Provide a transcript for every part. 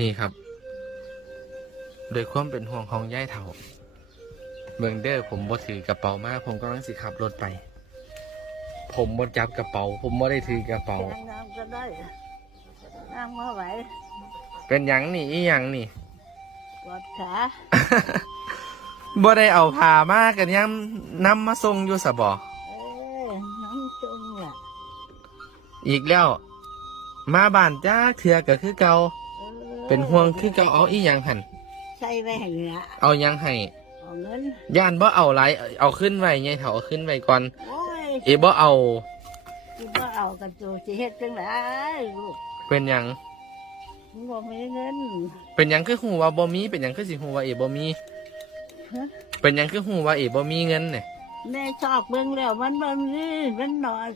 นี่ครับโดยความเป็นห่วงของย่ายเฒ่าเบิ่งเด้อผมบ่ถือกระเป๋ามาผมกำลังสิขับรถไปผมบ่จับกระเป๋าผมบ่ได้ถือกระเป๋า น้ำก็ได้น้ำมาไหว เป็นหยังนี่อีหยังนี่ ปวดขา บ่ได้เอาผ้ามากันยังนำมาส่งอยู่ซะบ่ น้ำจุ่มอ่ะ อีกแล้ว มาบ้านจ้าเถื่อก็คือเก่าเป็นห่วงคือเก่าเอาอีหยังหั่น ใส่ไว้ให้เนี่ย เอาหยังให้ เอาเงิน ย่านบ่เอาหลายเอาขึ้นไว้ไงเฒ่าเอาขึ้นไว้ก่อน โอ้ย บ่เอา คิดว่าเอากระจูสิเฮ็ดจังไดลูก เป็นหยัง บ่มีเงิน เป็นหยังคือฮู้ว่าบ่มีเป็นหยังคือสิฮู้ว่าบ่มี ฮะ เป็นหยังคือฮู้ว่าบ่มีเงินเนี่ย แม่ชอบเบิ่งแล้วมันบ่มีมันนอน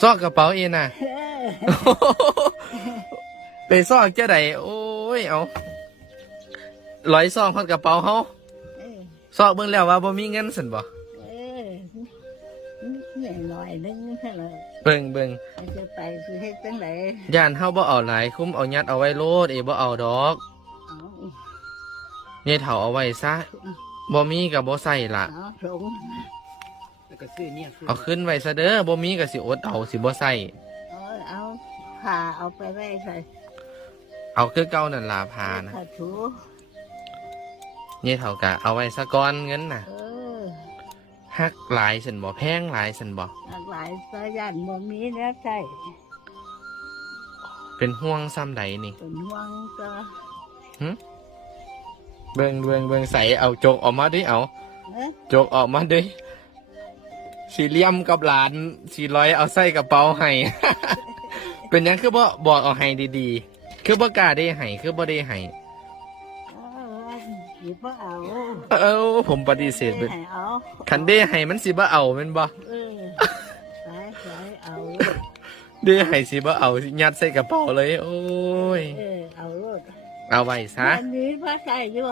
ซอกกระเป๋าน่ะ เออ ไปซอกจะได้โอ้ยเอาร้อยซองฮอดกระเป๋าเฮา เออ ซอกเบิ่งแล้วว่าบ่มีเงินซั่นบ่ เออนี่หน่อยนึงเท่านั้น เบิ่ง จะไปสิเฮ็ดจังได ย่านเฮาบ่เอาหลายคุ้มเอายัดเอาไว้โลดบ่เอาดอก เอา ยายเฒ่าเอาไว้ซะบ่มีก็บ่ใส่ล่ะ เอาส่ง แล้วก็ซื้อเนี่ยซื้อ เอาขึ้นไว้ซะเด้อบ่มีก็สิอดเอาสิบ่ใส่ เอาผ้าเอาไปไว้ใส่ เอาคือเก่านั่นล่ะพานะ ผ้าถู ยายเฒ่าก็เอาไว้ซะก่อนเงินน่ะ เออ ฮักหลายซั่นบ่แพงหลายซั่นบ่ หลายสายันบ่มีแล้วใช่ เป็นห่วงซ้ำใดนี่ เป็นห่วงก็ เบิ่งใส่เอาโจกออกมาดิเอา เอ๊ะ โจกออกมาดิสีเหลี่ยมกับหลานสีร้อยเอาใส่กระเป๋าให้ เป็นหยังคือบ่บอกเอาให้ดีๆ คือบ่กล้าได้ให้คือบ่ได้ให้ หยิบมาเอา ผมปฏิเสธไป ให้เอา คันได้ให้มันสิบ่เอาแม่นบ่ เออไปเอา ได้ให้สิบ่เอายัดใส่กระเป๋าเลย โอ้ย เออเอาโลด เอาไว้ซะ อันนี้ผ้าใส่อยู่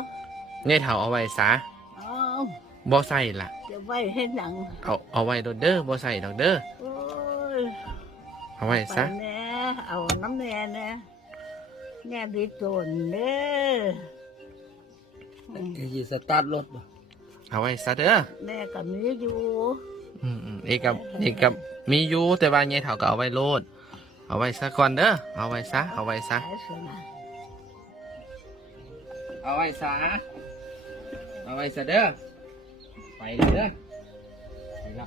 ไงเฒ่าเอาไว้ซะ เอา บ่ใส่ล่ะ จะไว้ให้หนัง เอาไว้โดดเด้อบ่ใส่ดอกเด้อ โอ้ย เอาไว้ ไป ซะ แน่เอาน้ำแน่แน่แน่ดีโจนเด้อ จะสตาร์ทรถบ่ เอาไว้ซะเด้อ แม่ก็มีอยู่ เอกกับมีอยู่แต่ว่าไงเฒ่าก็เอาไว้โลด เอาไว้ซะก่อนเด้อ เอาไว้ซะ เอาไว้ซะ หลายส่วนนะ เอาไว้ซะ เอาไว้ซะเด้อ ไปเลยเด้อ ไปละ